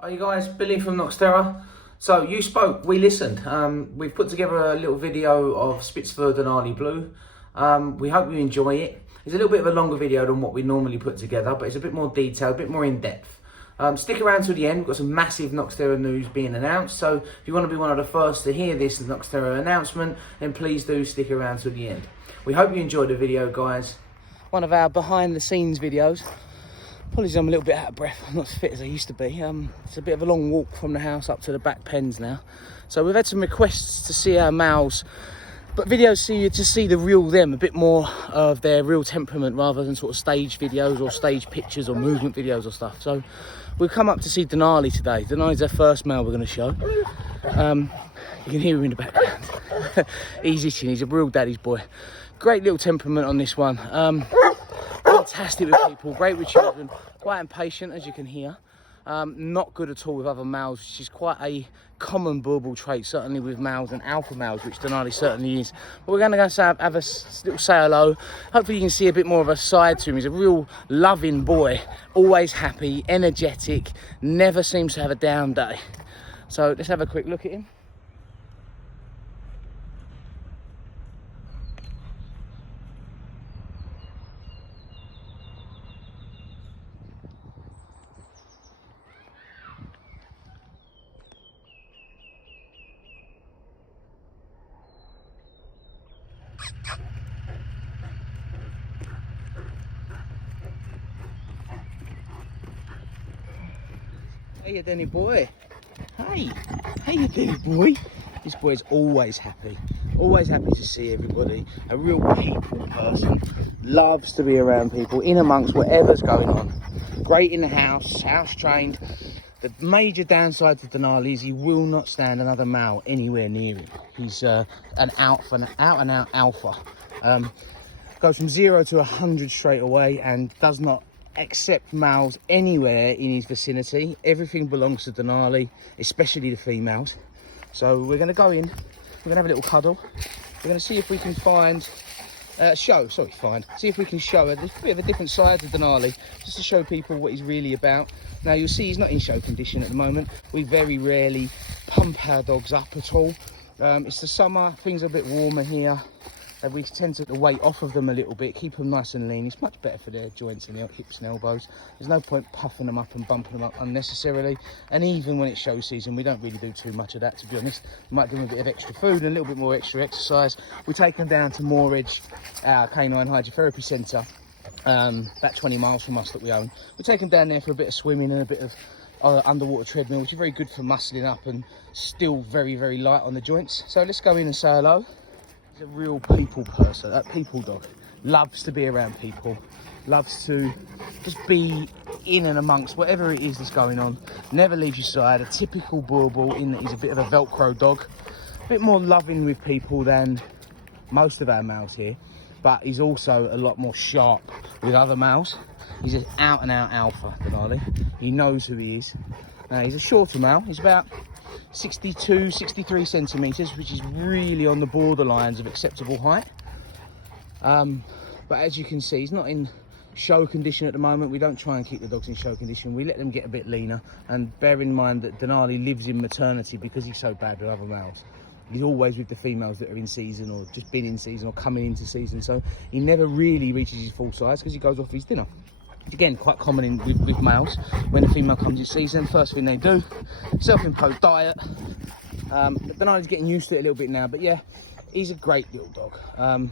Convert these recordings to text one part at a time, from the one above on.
Hi you guys, Billy from Noxterra. So you spoke, we listened. We've put together a little video of Spitsvuur Denali Blue. We hope you enjoy it. It's a little bit of a longer video than what we normally put together, but it's a bit more detailed, a bit more in depth. Stick around to the end. We've got some massive Noxterra news being announced. So if you want to be one of the first to hear this Noxterra announcement, then please do stick around to the end. We hope you enjoyed the video, guys. One of our behind the scenes videos. Apologies, I'm a little bit out of breath. I'm not as fit as I used to be. It's a bit of a long walk from the house up to the back pens now. So we've had some requests to see our males, but videos see you to see the real them, a bit more of their real temperament rather than sort of stage videos or stage pictures or movement videos or stuff. So we've come up to see Denali today. Denali's our first male we're going to show. You can hear him in the background. He's itching, he's a real daddy's boy. Great little temperament on this one. Fantastic with people, great with children, quite impatient as you can hear. Not good at all with other males, which is quite a common Boerboel trait, certainly with males and alpha males, which Denali certainly is. But we're going to go have a little say hello. Hopefully you can see a bit more of a side to him. He's a real loving boy, always happy, energetic, never seems to have a down day. So let's have a quick look at him. Hey, you Denny boy. Hey, you Denny boy. This boy's always happy to see everybody. A real people person. Loves to be around people, in amongst whatever's going on. Great in the house trained. The major downside to Denali is he will not stand another male anywhere near him. He's an out and out alpha. Goes from 0 to 100 straight away and does not accept males anywhere in his vicinity. Everything belongs to Denali, especially the females. So we're going to go in, we're going to have a little cuddle. We're going to see if we can see if we can show a bit of a different side to Denali, just to show people what he's really about. Now you'll see he's not in show condition at the moment. We very rarely pump our dogs up at all. It's the summer, things are a bit warmer here. We tend to take the weight off of them a little bit, keep them nice and lean. It's much better for their joints and their hips and elbows. There's no point puffing them up and bumping them up unnecessarily. And even when it's show season, we don't really do too much of that, to be honest. We might give them a bit of extra food and a little bit more extra exercise. We take them down to Moorage, our canine hydrotherapy centre, about 20 miles from us that we own. We take them down there for a bit of swimming and a bit of underwater treadmill, which is very good for muscling up and still very, very light on the joints. So let's go in and say hello. He's a real people person, a people dog. Loves to be around people, loves to just be in and amongst whatever it is that's going on. Never leaves your side. A typical Boerboel in that he's a bit of a Velcro dog. A bit more loving with people than most of our males here, but he's also a lot more sharp with other males. He's an out and out alpha, Denali. He knows who he is. He's a shorter male. He's about 62, 63 centimetres, which is really on the borderlines of acceptable height. But as you can see, he's not in show condition at the moment. We don't try and keep the dogs in show condition. We let them get a bit leaner. And bear in mind that Denali lives in maternity because he's so bad with other males. He's always with the females that are in season or just been in season or coming into season. So he never really reaches his full size because he goes off his dinner. Again, quite common with males. When a female comes in season, first thing they do, self-imposed diet. Denali's getting used to it a little bit now, but yeah, he's a great little dog.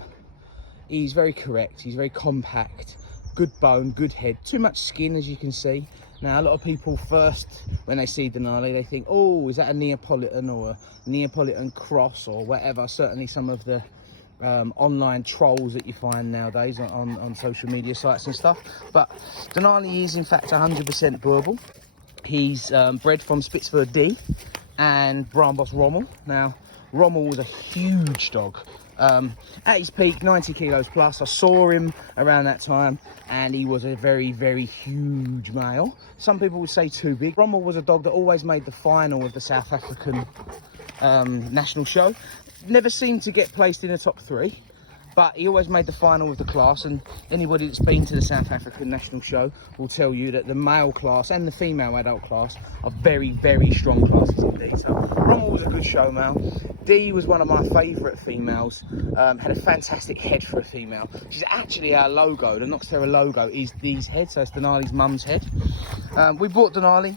He's very correct, he's very compact, good bone, good head, too much skin as you can see. Now a lot of people first, when they see Denali, they think, oh, is that a Neapolitan or a Neapolitan cross or whatever. Certainly some of the online trolls that you find nowadays on social media sites and stuff, but Denali is in fact 100% Boerboel. He's bred from Spitsvuur D and Boerboel Rommel. Now Rommel was a huge dog, at his peak 90 kilos plus. I saw him around that time and he was a very, very huge male. Some people would say too big. Rommel was a dog that always made the final of the South African national show. Never seemed to get placed in the top 3. but he always made the final with the class, and anybody that's been to the South African National Show will tell you that the male class and the female adult class are very, very strong classes indeed. So Rommel was a good show male. Dee was one of my favourite females, had a fantastic head for a female. She's actually our logo. The Noxterra logo is Dee's head, so it's Denali's mum's head. We bought Denali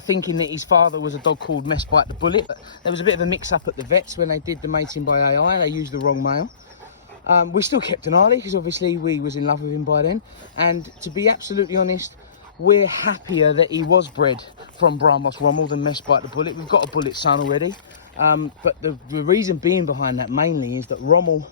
thinking that his father was a dog called Messbite the Bullet, but there was a bit of a mix-up at the vets when they did the mating by AI. They used the wrong male. We still kept Denali because obviously we was in love with him by then, and to be absolutely honest, we're happier that he was bred from Brahmos Rommel than Messbite the Bullet. We've got a Bullet son already, but the reason being behind that mainly is that Rommel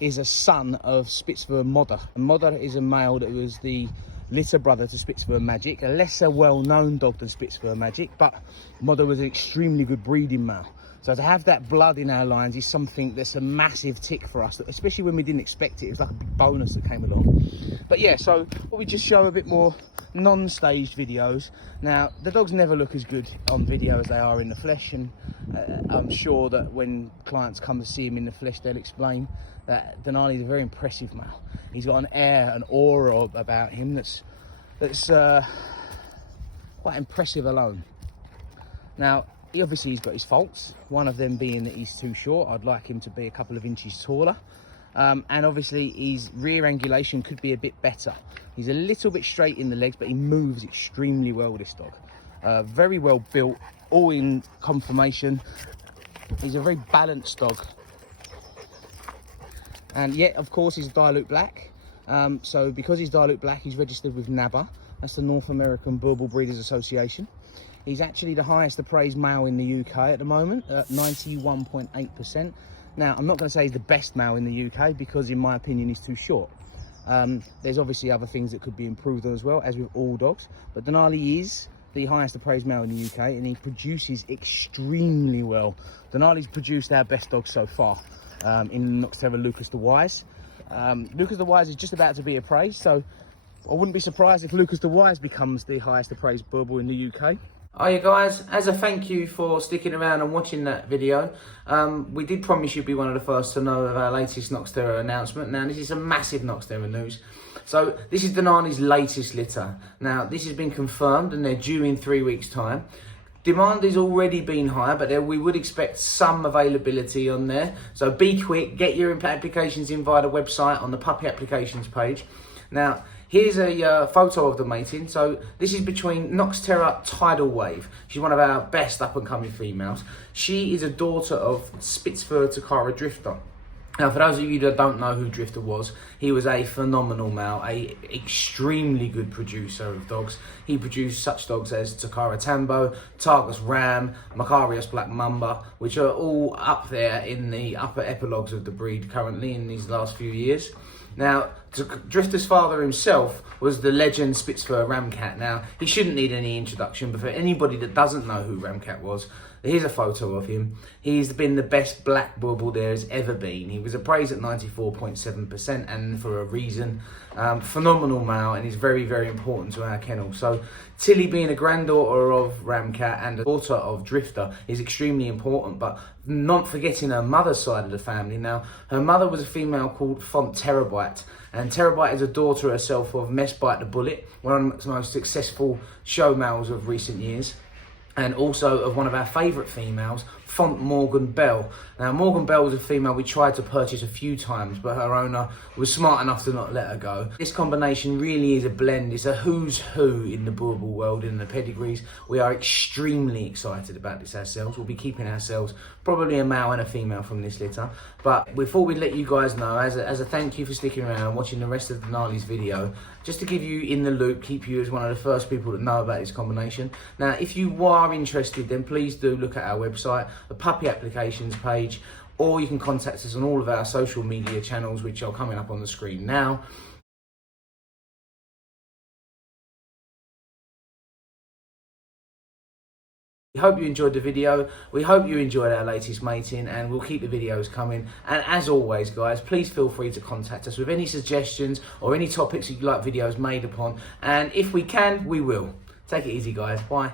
is a son of Spitsvuur Modder, and Modder is a male that was the litter brother to Spitsvuur Magic, a lesser well-known dog than Spitsvuur Magic, but Modder was an extremely good breeding male. So to have that blood in our lines is something that's a massive tick for us, especially when we didn't expect it. It was like a big bonus that came along. But yeah, so we just show a bit more non-staged videos. Now, the dogs never look as good on video as they are in the flesh, and I'm sure that when clients come to see him in the flesh, they'll explain that Denali is a very impressive male. He's got an air, an aura about him that's quite impressive alone. Now, obviously he's got his faults, one of them being that he's too short. I'd like him to be a couple of inches taller. And obviously his rear angulation could be a bit better. He's a little bit straight in the legs, but he moves extremely well, this dog. Very well built, all in conformation. He's a very balanced dog. And yet, of course, he's dilute black. So because he's dilute black, he's registered with NABA. That's the North American Boerboel Breeders Association. He's actually the highest appraised male in the UK at the moment, at 91.8%. Now, I'm not going to say he's the best male in the UK because, in my opinion, he's too short. There's obviously other things that could be improved on as well, as with all dogs. But Denali is the highest appraised male in the UK, and he produces extremely well. Denali's produced our best dog so far in Noxterra Lucas the Wise. Lucas the Wise is just about to be appraised, so I wouldn't be surprised if Lucas the Wise becomes the highest appraised Boerboel in the UK. Hiya guys, as a thank you for sticking around and watching that video, we did promise you'd be one of the first to know of our latest Knocksterra announcement. Now this is a massive Knocksterra news. So this is Denali's latest litter. Now this has been confirmed and they're due in 3 weeks' time. Demand has already been higher, but we would expect some availability on there. So be quick, get your applications in via the website on the puppy applications page. Now, here's a photo of the mating. So this is between Noxterra Tidal Wave. She's one of our best up-and-coming females. She is a daughter of Spitsvuur Takara Drifter. Now, for those of you that don't know who Drifter was, he was a phenomenal male, a extremely good producer of dogs. He produced such dogs as Takara Tambo, Targus Ram, Macarius Black Mamba, which are all up there in the upper epilogues of the breed currently in these last few years. Now, Drifter's father himself was the legend Spitsvuur Ramcat. Now, he shouldn't need any introduction, but for anybody that doesn't know who Ramcat was, here's a photo of him. He's been the best black Boerboel there has ever been. He was appraised at 94.7%, and for a reason. Phenomenal male, and he's very, very important to our kennel. So Tilly, being a granddaughter of Ramcat and a daughter of Drifter, is extremely important, but not forgetting her mother's side of the family. Now, her mother was a female called Terabyte, and Terabyte is a daughter herself of Messbite the Bullet, one of the most successful show males of recent years, and also of one of our favourite females, Font Morgan Bell. Now, Morgan Bell was a female we tried to purchase a few times, but her owner was smart enough to not let her go. This combination really is a blend. It's a who's who in the Boerboel world, in the pedigrees. We are extremely excited about this ourselves. We'll be keeping ourselves probably a male and a female from this litter. But we thought we'd let you guys know, as a thank you for sticking around and watching the rest of Denali's video, just to give you in the loop, keep you as one of the first people that know about this combination. Now, if you are interested, then please do look at our website, the puppy applications page, or you can contact us on all of our social media channels, which are coming up on the screen now. We hope you enjoyed the video. We hope you enjoyed our latest mating, and we'll keep the videos coming. And as always, guys, please feel free to contact us with any suggestions or any topics you'd like videos made upon. And if we can, we will. Take it easy, guys. Bye.